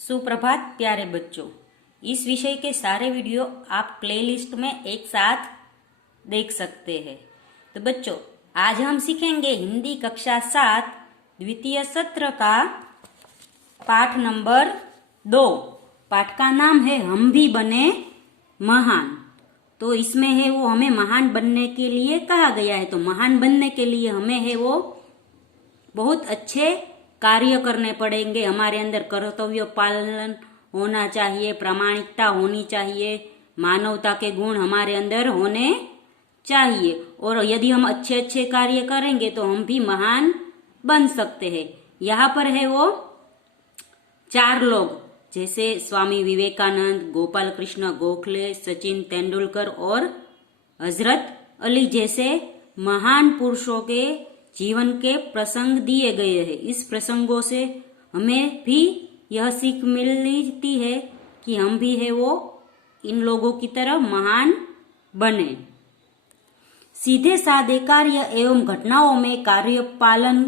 सुप्रभात प्यारे बच्चों। इस विषय के सारे वीडियो आप प्लेलिस्ट में एक साथ देख सकते हैं। तो बच्चों, आज हम सीखेंगे हिंदी कक्षा 7 द्वितीय सत्र का पाठ नंबर 2। पाठ का नाम है हम भी बने महान। तो इसमें है वो हमें महान बनने के लिए कहा गया है। तो महान बनने के लिए हमें है वो बहुत अच्छे कार्य करने पड़ेंगे। हमारे अंदर कर्तव्य पालन होना चाहिए, प्रामाणिकता होनी चाहिए, मानवता के गुण हमारे अंदर होने चाहिए। और यदि हम अच्छे अच्छे कार्य करेंगे तो हम भी महान बन सकते हैं। यहाँ पर है वो 4 लोग, जैसे स्वामी विवेकानंद, गोपाल कृष्ण गोखले, सचिन तेंदुलकर और हजरत अली जैसे महान पुरुषों के जीवन के प्रसंग दिए गए हैं। इस प्रसंगों से हमें भी यह सीख मिलती है कि हम भी है वो इन लोगों की तरह महान बने। सीधे साधे कार्य एवं घटनाओं में कार्य पालन,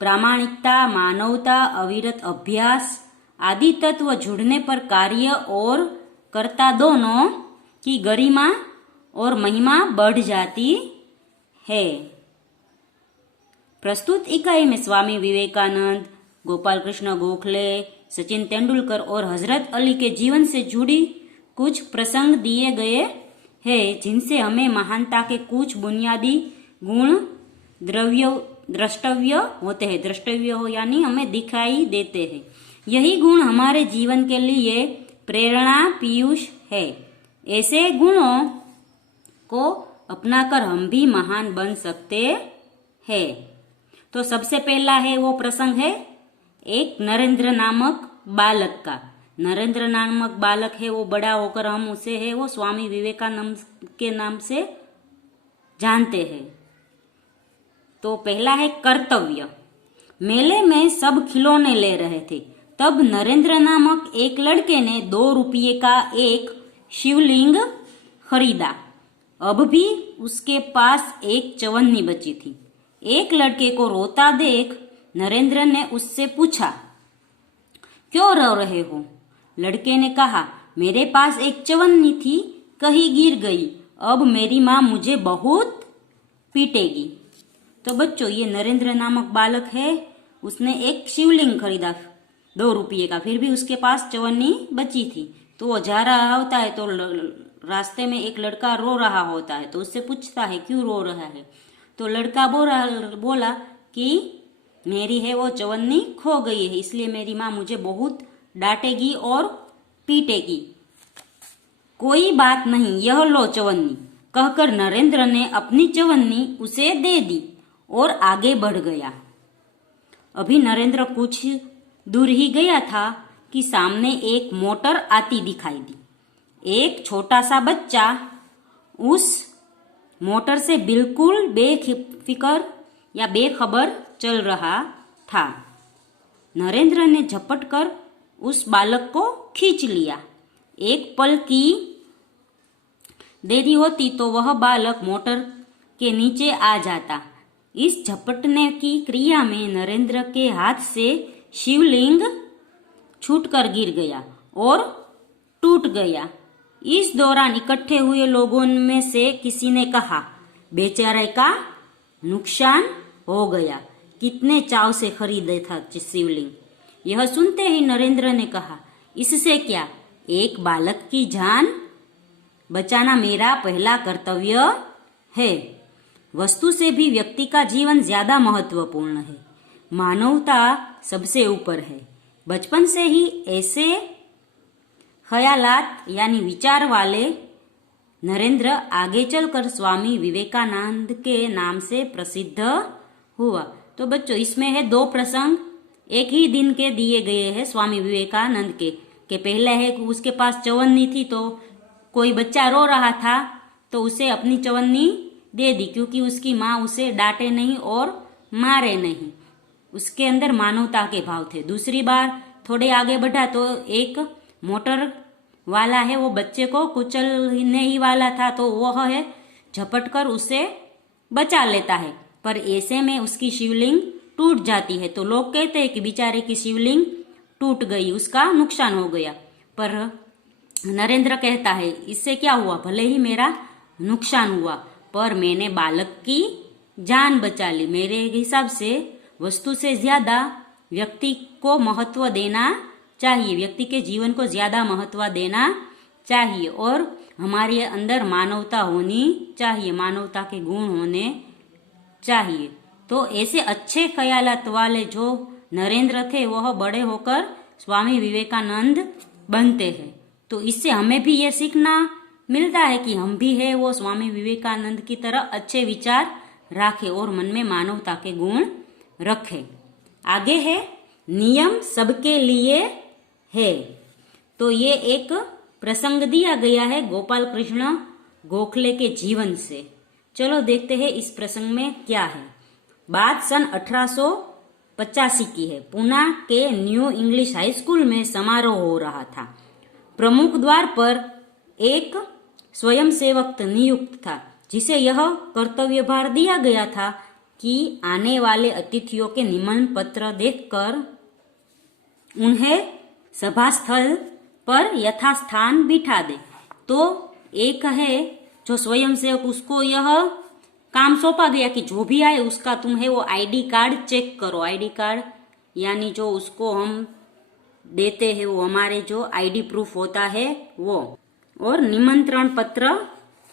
प्रामाणिकता, मानवता, अविरत अभ्यास आदि तत्व जुड़ने पर कार्य और कर्ता दोनों की गरिमा और महिमा बढ़ जाती है। प्रस्तुत इकाई में स्वामी विवेकानंद, गोपाल कृष्ण गोखले, सचिन तेंदुलकर और हजरत अली के जीवन से जुड़ी कुछ प्रसंग दिए गए हैं, जिनसे हमें महानता के कुछ बुनियादी गुण द्रष्टव्य होते हैं। द्रष्टव्य हो यानी हमें दिखाई देते हैं। यही गुण हमारे जीवन के लिए प्रेरणा पीयूष है। ऐसे गुणों को अपनाकर हम भी महान बन सकते हैं। तो सबसे पहला है वो प्रसंग है एक नरेंद्र नामक बालक का। नरेंद्र नामक बालक है वो बड़ा होकर हम उसे है वो स्वामी विवेकानंद के नाम से जानते हैं। तो पहला है कर्तव्य। मेले में सब खिलौने ले रहे थे, तब नरेंद्र नामक एक लड़के ने 2 रुपये का एक शिवलिंग खरीदा। अब भी उसके पास एक चवन्नी बची थी। एक लड़के को रोता देख नरेंद्र ने उससे पूछा, क्यों रो रहे हो? लड़के ने कहा, मेरे पास एक चवन्नी थी, कहीं गिर गई, अब मेरी माँ मुझे बहुत पीटेगी। तो बच्चों, ये नरेंद्र नामक बालक है, उसने एक शिवलिंग खरीदा 2 रुपये का, फिर भी उसके पास चवन्नी बची थी। तो वो जा रहा होता है तो रास्ते में एक लड़का रो रहा होता है, तो उससे पूछता है क्यों रो रहा है? तो लड़का बोला कि मेरी है वो चवन्नी खो गई है, इसलिए मेरी माँ मुझे बहुत डांटेगी और पीटेगी। कोई बात नहीं, यह लो चवन्नी, कहकर नरेंद्र ने अपनी चवन्नी उसे दे दी और आगे बढ़ गया। अभी नरेंद्र कुछ दूर ही गया था कि सामने एक मोटर आती दिखाई दी। एक छोटा सा बच्चा उस मोटर से बिल्कुल बेफिक्र या बेखबर चल रहा था। नरेंद्र ने झपट कर उस बालक को खींच लिया। एक पल की देरी होती तो वह बालक मोटर के नीचे आ जाता। इस झपटने की क्रिया में नरेंद्र के हाथ से शिवलिंग छूटकर गिर गया और टूट गया। इस दौरान इकट्ठे हुए लोगों में से किसी ने कहा, बेचारे का नुकसान हो गया, कितने चाव से खरीदे था शिवलिंग। यह सुनते ही नरेंद्र ने कहा, इससे क्या, एक बालक की जान बचाना मेरा पहला कर्तव्य है। वस्तु से भी व्यक्ति का जीवन ज्यादा महत्वपूर्ण है। मानवता सबसे ऊपर है। बचपन से ही ऐसे ख्यालात यानी विचार वाले नरेंद्र आगे चलकर स्वामी विवेकानंद के नाम से प्रसिद्ध हुआ। तो बच्चों, इसमें है 2 प्रसंग एक ही दिन के दिए गए हैं स्वामी विवेकानंद के पहले है कि उसके पास चवन्नी थी, तो कोई बच्चा रो रहा था तो उसे अपनी चवन्नी दे दी, क्योंकि उसकी माँ उसे डांटे नहीं और मारे नहीं। उसके अंदर मानवता के भाव थे। दूसरी बार थोड़े आगे बढ़ा तो एक मोटर वाला है वो बच्चे को कुचलने ही वाला था, तो वह है झपट कर उसे बचा लेता है, पर ऐसे में उसकी शिवलिंग टूट जाती है। तो लोग कहते हैं कि बेचारे की शिवलिंग टूट गई, उसका नुकसान हो गया। पर नरेंद्र कहता है इससे क्या हुआ, भले ही मेरा नुकसान हुआ पर मैंने बालक की जान बचा ली। मेरे हिसाब से वस्तु से ज्यादा व्यक्ति को महत्व देना चाहिए, व्यक्ति के जीवन को ज्यादा महत्व देना चाहिए और हमारे अंदर मानवता होनी चाहिए, मानवता के गुण होने चाहिए। तो ऐसे अच्छे ख्यालात वाले जो नरेंद्र थे वह बड़े होकर स्वामी विवेकानंद बनते हैं। तो इससे हमें भी ये सीखना मिलता है कि हम भी है वो स्वामी विवेकानंद की तरह अच्छे विचार रखें और मन में मानवता के गुण रखें। आगे है नियम सबके लिए है। तो ये एक प्रसंग दिया गया है गोपाल कृष्ण गोखले के जीवन से। चलो देखते हैं इस प्रसंग में क्या है। बात सन 1885 की है। पुणे के न्यू इंग्लिश हाई स्कूल में समारोह हो रहा था। प्रमुख द्वार पर एक स्वयंसेवक नियुक्त था जिसे यह कर्तव्य भार दिया गया था कि आने वाले अतिथियों के निमंत्रण पत्र देखकर उन्हें सभा स्थल पर यथास्थान बिठा दे। तो एक है जो स्वयंसेवक, उसको यह काम सौंपा गया कि जो भी आए उसका तुम है वो आईडी कार्ड चेक करो। आईडी कार्ड यानी जो उसको हम देते हैं वो हमारे जो आईडी प्रूफ होता है वो, और निमंत्रण पत्र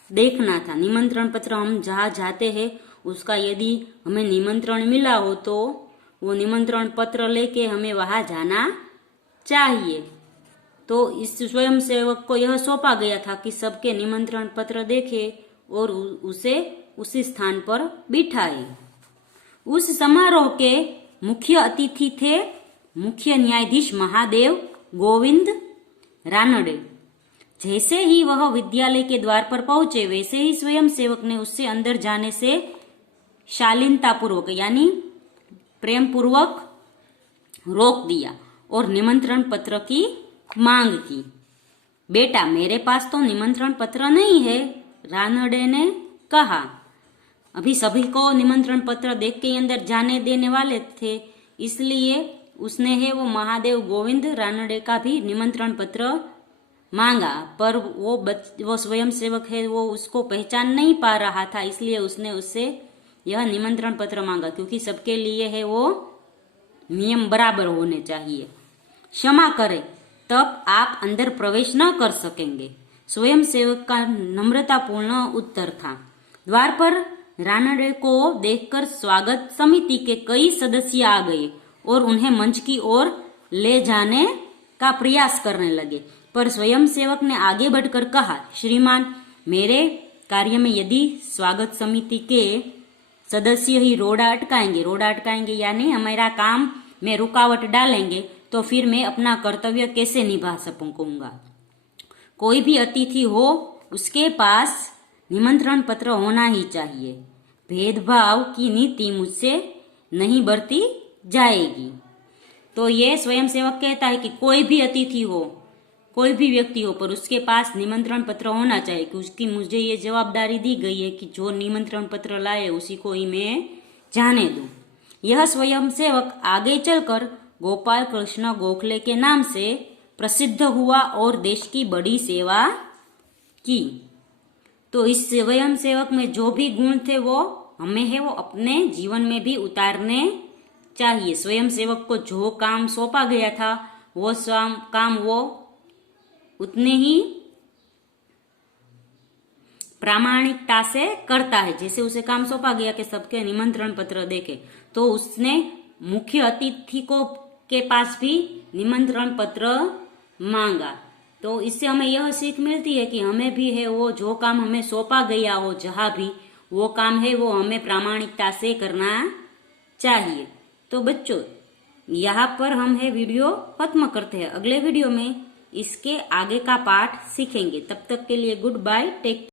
देखना था। निमंत्रण पत्र हम जहाँ जाते हैं उसका यदि हमें निमंत्रण मिला हो तो वो निमंत्रण पत्र लेके हमें वहां जाना चाहिए। तो इस स्वयंसेवक को यह सौंपा गया था कि सबके निमंत्रण पत्र देखे और उसे उसी स्थान पर बिठाए। उस समारोह के मुख्य अतिथि थे मुख्य न्यायाधीश महादेव गोविंद रानडे। जैसे ही वह विद्यालय के द्वार पर पहुंचे वैसे ही स्वयंसेवक ने उससे अंदर जाने से शालीनतापूर्वक यानी प्रेम पूर्वक रोक दिया और निमंत्रण पत्र की मांग की। बेटा मेरे पास तो निमंत्रण पत्र नहीं है, रानडे ने कहा। अभी सभी को निमंत्रण पत्र देख के अंदर जाने देने वाले थे, इसलिए उसने है वो महादेव गोविंद रानडे का भी निमंत्रण पत्र मांगा। पर वो स्वयंसेवक है वो उसको पहचान नहीं पा रहा था, इसलिए उसने उससे यह निमंत्रण पत्र मांगा क्योंकि सबके लिए है वो नियम बराबर होने चाहिए। क्षमा करें, तब आप अंदर प्रवेश न कर सकेंगे, स्वयंसेवक का नम्रतापूर्ण उत्तर था। द्वार पर रानडे को देखकर स्वागत समिति के कई सदस्य आ गए और उन्हें मंच की ओर ले जाने का प्रयास करने लगे। पर स्वयंसेवक ने आगे बढ़कर कहा, श्रीमान मेरे कार्य में यदि स्वागत समिति के सदस्य ही रोड़ा अटकाएंगे यानी हमारा काम में रुकावट डालेंगे तो फिर मैं अपना कर्तव्य कैसे निभा सकूंगा। कोई भी अतिथि हो उसके पास निमंत्रण पत्र होना ही चाहिए। भेदभाव की नीति मुझसे नहीं बरती जाएगी। तो ये स्वयंसेवक कहता है कि कोई भी अतिथि हो, कोई भी व्यक्ति हो, पर उसके पास निमंत्रण पत्र होना चाहिए कि उसकी मुझे ये जवाबदारी दी गई है कि जो निमंत्रण पत्र लाए उसी को ही मैं जाने दूं। यह स्वयंसेवक आगे चलकर गोपाल कृष्ण गोखले के नाम से प्रसिद्ध हुआ और देश की बड़ी सेवा की। तो इस स्वयंसेवक में जो भी गुण थे वो हमें है वो अपने जीवन में भी उतारने चाहिए। स्वयंसेवक को जो काम सौंपा गया था वो काम वो उतने ही प्रामाणिकता से करता है। जैसे उसे काम सौंपा गया कि सबके निमंत्रण पत्र देखे, तो उसने मुख्य अतिथि को के पास भी निमंत्रण पत्र मांगा। तो इससे हमें यह सीख मिलती है कि हमें भी है वो जो काम हमें सौंपा गया हो जहां भी वो काम है वो हमें प्रामाणिकता से करना चाहिए। तो बच्चों यहाँ पर हम है वीडियो खत्म करते हैं। अगले वीडियो में इसके आगे का पाठ सीखेंगे। तब तक के लिए गुड बाय, टेक